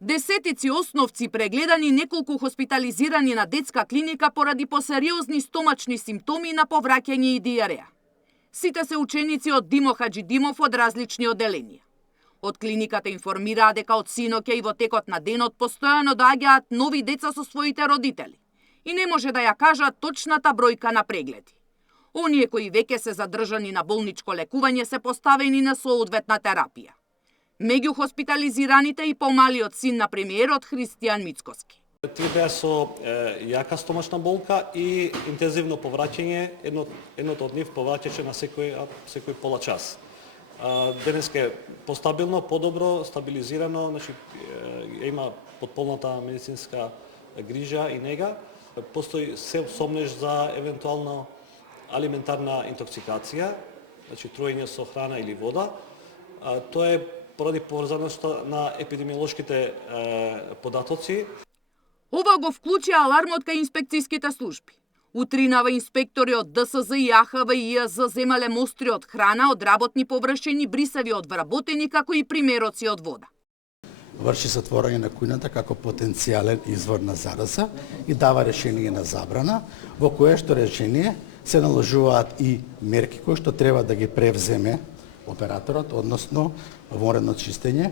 Десетици основци прегледани, неколку хоспитализирани на детска клиника поради посериозни стомачни симптоми на повраќање и диареја. Сите се ученици од Димо Хаџидимов од различни оделенија. Од клиниката информираа дека од синоќа и во текот на денот постојано доаѓаат нови деца со своите родители и не може да ја кажат точната бројка на прегледи. Оние кои веќе се задржани на болничко лекување се поставени на соодветна терапија. Меѓу хоспитализираните и помалиот син на премиерот Христијан Мицкоски. Тие беа со јака стомачна болка и интензивно повраќање, едното од нив повраќаше на секој пола час. Денеска е постабилно, подобро, стабилизирано, значи има потполната медицинска грижа и нега. Постои се сомнеж за евентуално алиментарна интоксикација, значи труење со храна или вода. Тоа е поради поврзаноста на епидемиолошките податоци. Ова го вклучи алармот кај инспекцијските служби. Утринава инспектори од ДСЗ и АХВ и ИАЗ земале мостри од храна, од работни површини, брисеви од вработени, како и примероци од вода. Врши затворање на кујната како потенцијален извор на зараза и дава решение на забрана, во кое што решение се наложуваат и мерки кои што треба да ги превземе операторот, односно вонредно чистење,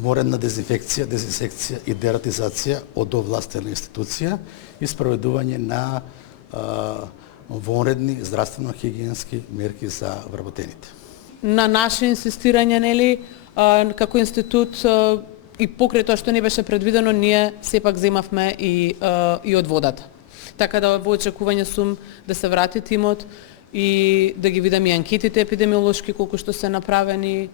вонредна дезинфекција, дезинсекција и дератизација од овластена институција и спроведување на вонредни здравствено-хигиенски мерки за вработените. На наше инсистирање, нели, како институт и покрај тоа што не беше предвидено, ние сепак земавме и од водата. Така да во очекување сум да се врати тимот и да ги видам и анкетите епидемиолошки колку што се направени,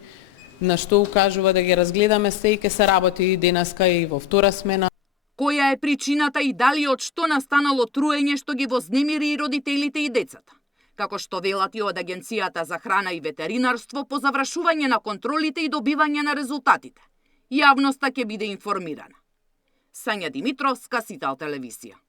на што укажува да ги разгледаме се и ке се работи денеска и во втора смена. Која е причината и дали од што настанало труење што ги вознемири и родителите и децата? Како што велат и од Агенцијата за храна и ветеринарство, по завршување на контролите и добивање на резултатите, јавноста ќе биде информирана. Сања Димитровска, Сител телевизија.